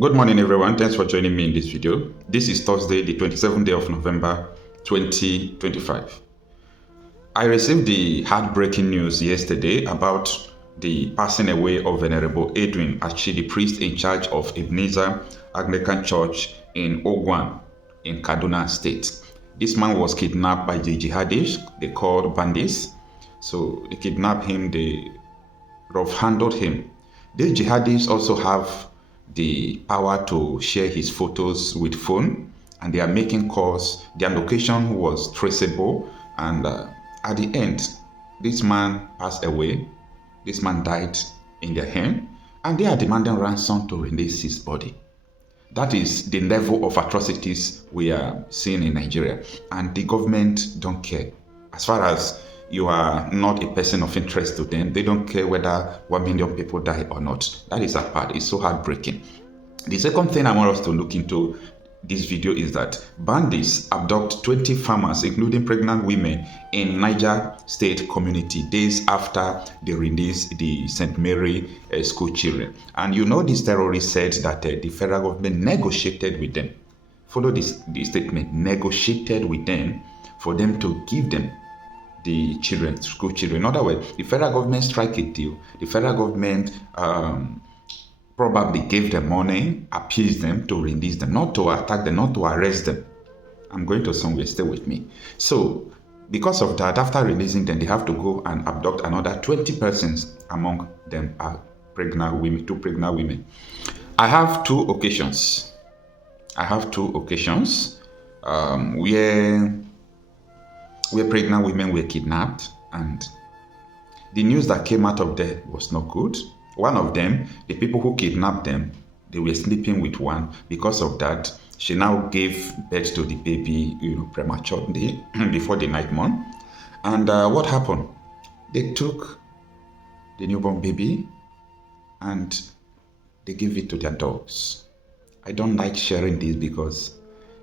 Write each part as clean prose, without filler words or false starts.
Good morning, everyone. Thanks for joining me in this video. This is Thursday, the 27th day of November, 2025. I received the heartbreaking news yesterday about the passing away of Venerable Edwin Achi, the priest in charge of Ebenezer Anglican Church in Ogwan in Kaduna State. This man was kidnapped by the jihadists, they called bandits. So they kidnapped him, they rough-handled him. These jihadists also have the power to share his photos with phone, and they are making calls. Their location was traceable, and at the end, this man passed away. This man died in their hand, and they are demanding ransom to release his body. That is the level of atrocities we are seeing in Nigeria, and the government don't care. As far as you are not a person of interest to them, they don't care whether 1 million people die or not. That is a part. It's so heartbreaking. The second thing I want us to look into this video is that bandits abduct 20 farmers, including pregnant women, in Niger State community days after they released the St. Mary school children. And you know, these terrorists said that the federal government negotiated with them. Follow this statement: negotiated with them for them to give them the children, school children. In other words, the federal government strike a deal. The federal government probably gave them money, appeased them to release them, not to attack them, not to arrest them. I'm going to somewhere, stay with me. So, because of that, after releasing them, they have to go and abduct another 20 persons. Among them are pregnant women, 2 pregnant women. I have two occasions where pregnant women were kidnapped, and the news that came out of there was not good. One of them, the people who kidnapped them, they were sleeping with one. Because of that, she now gave birth to the baby, prematurely before the 9th month. And what happened? They took the newborn baby and they gave it to their dogs. I don't like sharing this because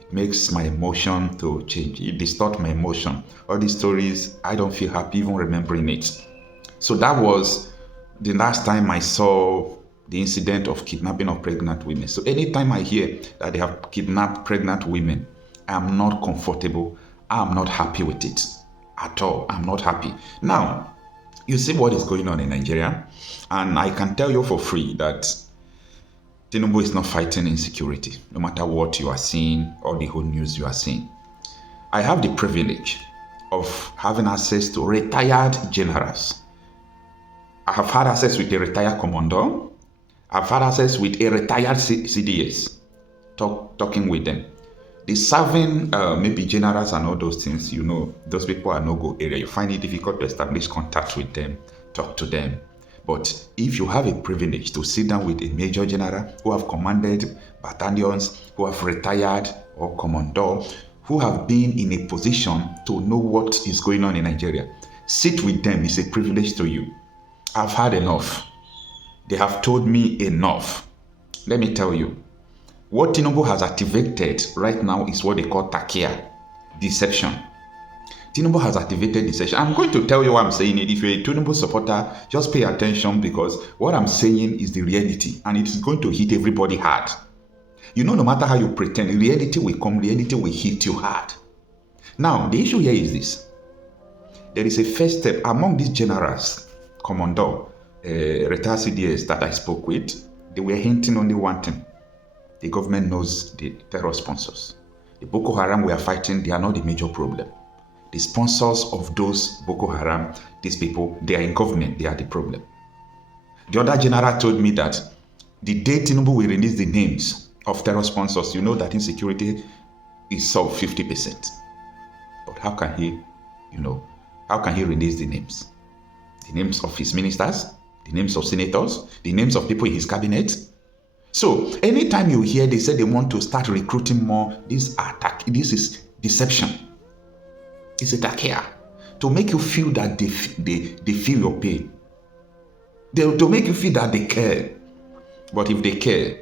it makes my emotion to change. It distorts my emotion. All these stories, I don't feel happy even remembering it. So that was the last time I saw the incident of kidnapping of pregnant women. So anytime I hear that they have kidnapped pregnant women, I am not comfortable. I am not happy with it at all. I'm not happy. Now, you see what is going on in Nigeria, and I can tell you for free that Tinubu is not fighting insecurity, no matter what you are seeing or the whole news you are seeing. I have the privilege of having access to retired generals. I have had access with a retired commander. I've had access with a retired CDS, talking with them. The serving, maybe generals and all those things, those people are no-go area. You find it difficult to establish contact with them, talk to them. But if you have a privilege to sit down with a major general who have commanded battalions, who have retired, or commandor, who have been in a position to know what is going on in Nigeria, sit with them is a privilege to you. I've had enough. They have told me enough. Let me tell you, what Tinubu has activated right now is what they call takia, deception. Tinubu has activated deception. I'm going to tell you why I'm saying it. If you're a Tinubu supporter, just pay attention, because what I'm saying is the reality, and it is going to hit everybody hard. No matter how you pretend, reality will come, reality will hit you hard. Now, the issue here is this. There is a first step among these generals, commandor, retired CDS that I spoke with. They were hinting only one thing. The government knows the terror sponsors. The Boko Haram we are fighting, they are not the major problem. The sponsors of those Boko Haram, these people, they are in government, they are the problem. The other general told me that the day Tinubu will release the names of terror sponsors, that insecurity is solved 50%. But how can he release the names? The names of his ministers, the names of senators, the names of people in his cabinet. So anytime you hear they say they want to start recruiting more, this is deception. It's a takia to make you feel that they feel your pain. To make you feel that they care. But if they care,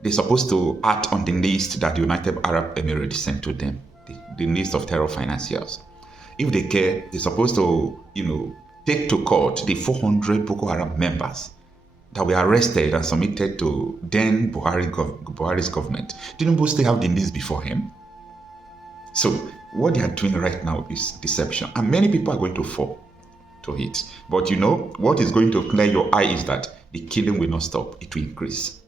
they're supposed to act on the list that the United Arab Emirates sent to them, the list of terror financiers. If they care, they're supposed to, take to court the 400 Boko Haram members that were arrested and submitted to then Buhari's government. Tinubu still have the list before him. So what they are doing right now is deception. And many people are going to fall to it. But you know, what is going to clear your eye is that the killing will not stop. It will increase.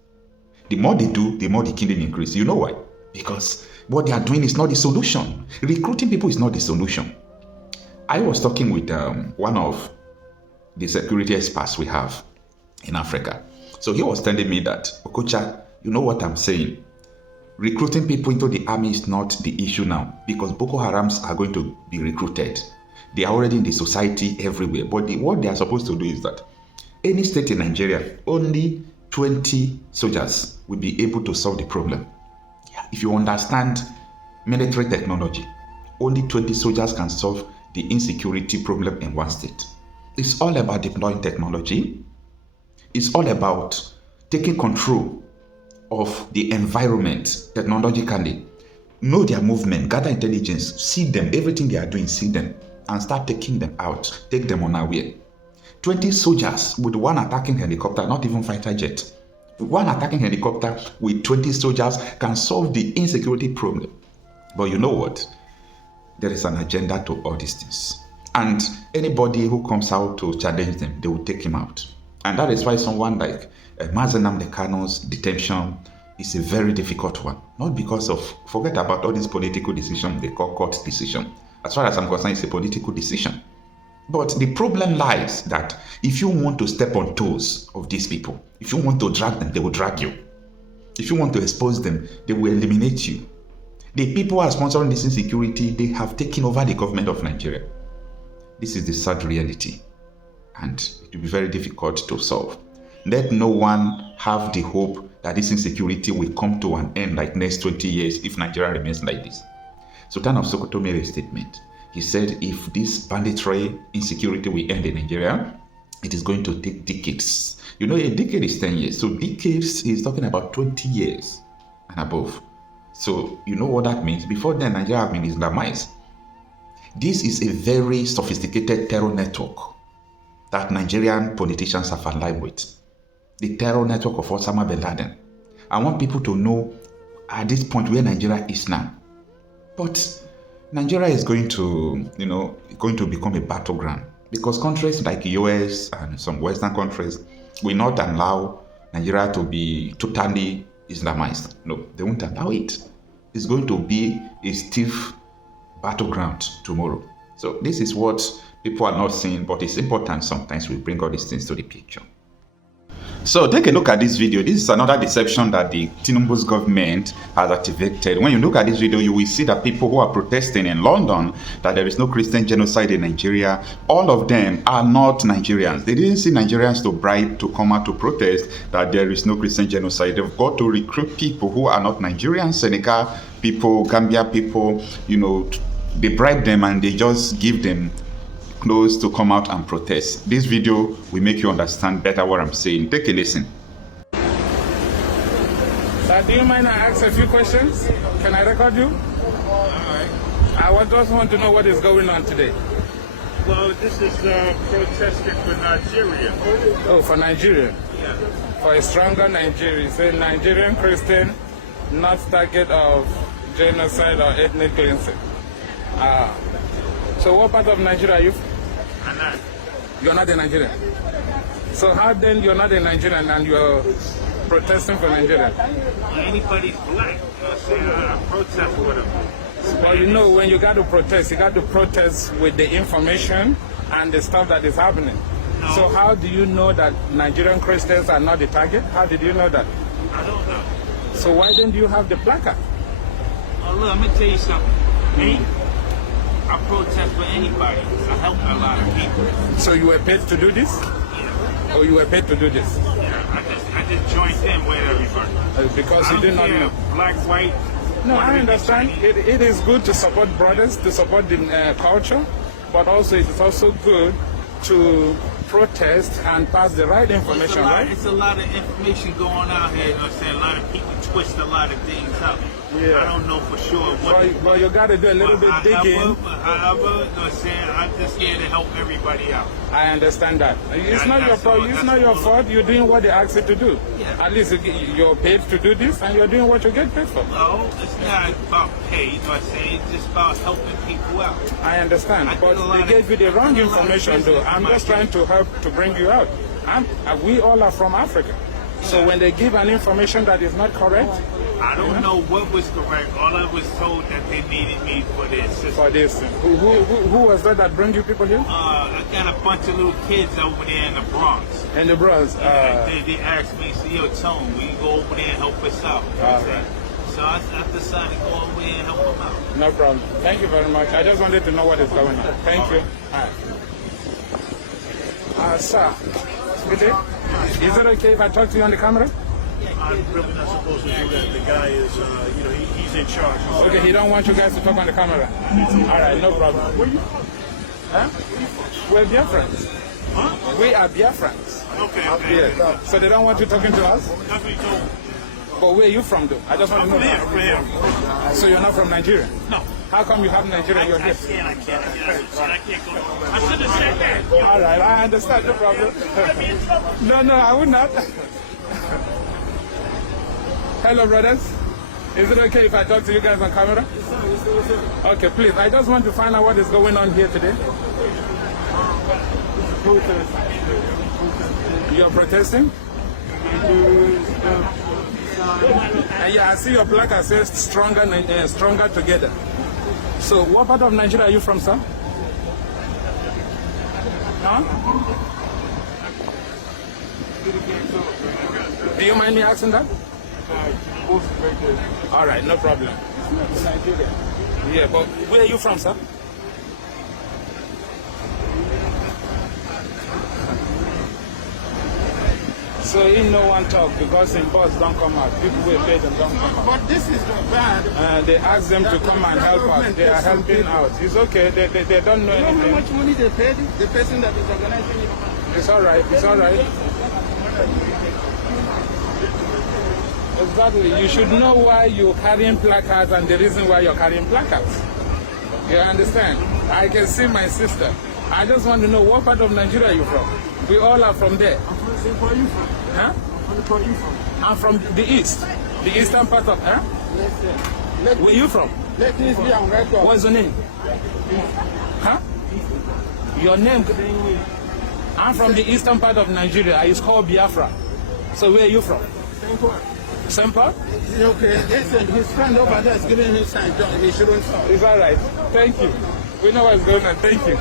The more they do, the more the killing increase. You know why? Because what they are doing is not the solution. Recruiting people is not the solution. I was talking with one of the security experts we have in Africa. So he was telling me that, Okocha, you know what I'm saying? Recruiting people into the army is not the issue now, because Boko Harams are going to be recruited. They are already in the society everywhere. But what they are supposed to do is that any state in Nigeria, only 20 soldiers will be able to solve the problem. If you understand military technology, only 20 soldiers can solve the insecurity problem in one state. It's all about deploying technology. It's all about taking control of the environment technologically. Know their movement, gather intelligence, see them, everything they are doing, see them, and start taking them out, take them unaware. 20 soldiers with one attacking helicopter, not even fighter jet. One attacking helicopter with 20 soldiers can solve the insecurity problem. But you know what? There is an agenda to all these things. And anybody who comes out to challenge them, they will take him out. And that is why someone like Nnamdi Kanu's detention is a very difficult one. Not because of, forget about all these political decisions they call court decision. As far as I'm concerned, it's a political decision. But the problem lies that if you want to step on toes of these people, if you want to drag them, they will drag you. If you want to expose them, they will eliminate you. The people who are sponsoring this insecurity, they have taken over the government of Nigeria. This is the sad reality, and it will be very difficult to solve. Let no one have the hope that this insecurity will come to an end like next 20 years if Nigeria remains like this. Sultan of Sokoto made a statement. He said if this banditry insecurity will end in Nigeria, it is going to take decades. You know, a decade is 10 years. So decades is talking about 20 years and above. So you know what that means? Before then, Nigeria has been Islamized. This is a very sophisticated terror network that Nigerian politicians have aligned with. The terror network of Osama bin Laden. I want people to know at this point where Nigeria is now. But Nigeria is going to, going to become a battleground because countries like US and some Western countries will not allow Nigeria to be totally Islamized. No, they won't allow it. It's going to be a stiff battleground tomorrow. So this is what people are not seeing, but it's important sometimes we bring all these things to the picture. So take a look at this video. This is another deception that the Tinubu's government has activated. When you look at this video, you will see that people who are protesting in London that there is no Christian genocide in Nigeria, all of them are not Nigerians. They didn't see Nigerians to bribe to come out to protest that there is no Christian genocide. They've got to recruit people who are not Nigerians, Senegal people, Gambia people, they bribe them and they just give them clothes to come out and protest. This video will make you understand better what I'm saying. Take a listen. Sir, do you mind I ask a few questions? Can I record you? Alright. I just want to know what is going on today. Well, this is protesting for Nigeria. Oh, for Nigeria? Yeah. For a stronger Nigeria. Say Nigerian Christian, not target of genocide or ethnic cleansing. So what part of Nigeria are you from? I'm not. You're not a Nigerian. So how then you're not a Nigerian and you're protesting for Nigeria? Anybody's black. I protest with them. Well, when you got to protest with the information and the stuff that is happening. No. So how do you know that Nigerian Christians are not the target? How did you know that? I don't know. So why didn't you have the placard? Oh, look, let me tell you something. Me, I protest for anybody. I help a lot of people. So you were paid to do this? Yeah. Or you were paid to do this? Yeah, I just joined in with everybody. Because you did not know. Black, white. No, I understand. It is good to support brothers, to support the culture, but also it is also good to protest and pass the right information, right? It's a lot of information going out here. A lot of people twist a lot of things up. I don't know for sure what. But you got to do a little bit digging. However, I'm just here to help everybody out. I understand that. It's not your fault. It's not your fault. You're doing what they ask you to do. Yeah. At least you're paid to do this, and you're doing what you get paid for. No, it's not about pay. You know what I'm saying? It's just about helping people out. I understand, but they gave you the wrong information, though. I'm just trying to help to bring you out. We all are from Africa. So when they give an information that is not correct, I don't know what was correct. All I was told that they needed me for their system. For this, who was that bring you people here? I got a bunch of little kids over there in the Bronx. In the Bronx. They asked me, "See your tone, will you go over there and help us out?" So I decided to go over there and help them out. No problem. Thank you very much. I just wanted to know what is going on. Thank you. Sir, is it okay if I talk to you on the camera? I'm really not supposed to do that. The guy is, he's in charge. Okay, he don't want you guys to talk on the camera. All right, no problem. Where you? Huh? We're Biafrans. Huh? We are Biafrans. Okay. Yeah. So they don't want you talking to us? That's what he told me. But where are you from, though? I just want to know. From here. So you're not from Nigeria? No. How come you have Nigeria? You're here. I can't go. I should have said that. All right, I understand. No problem. No, I would not. Hello, brothers. Is it okay if I talk to you guys on camera? Okay, please. I just want to find out what is going on here today. You're protesting? Yeah, I see your placard says stronger together. So, what part of Nigeria are you from, sir? Huh? Do you mind me asking that? All right, no problem. Nigeria. Yeah, but where are you from, sir? So in no one talk because in bus don't come out. People will pay them don't come out. But this is not bad. They ask them to come and help us. They are helping out. It's okay. They don't know You know anything. how much money they paid the person that is organizing it? It's all right. It's all right. Exactly. You should know why you're carrying placards and the reason why you're carrying placards. You understand? I can see my sister. I just want to know what part of Nigeria you're from. We all are from there. Where are you from? Huh? Where are you from? I'm from the east. The eastern part of, huh? Listen. Where are you from? Let this be on record. What's your name? Huh? Your name? I'm from the eastern part of Nigeria. It's called Biafra. So where are you from? Same part. Same part? Okay, listen, his friend over there is giving him sign. He shouldn't talk. It's all right. Thank you. We know what's going on. Thank you.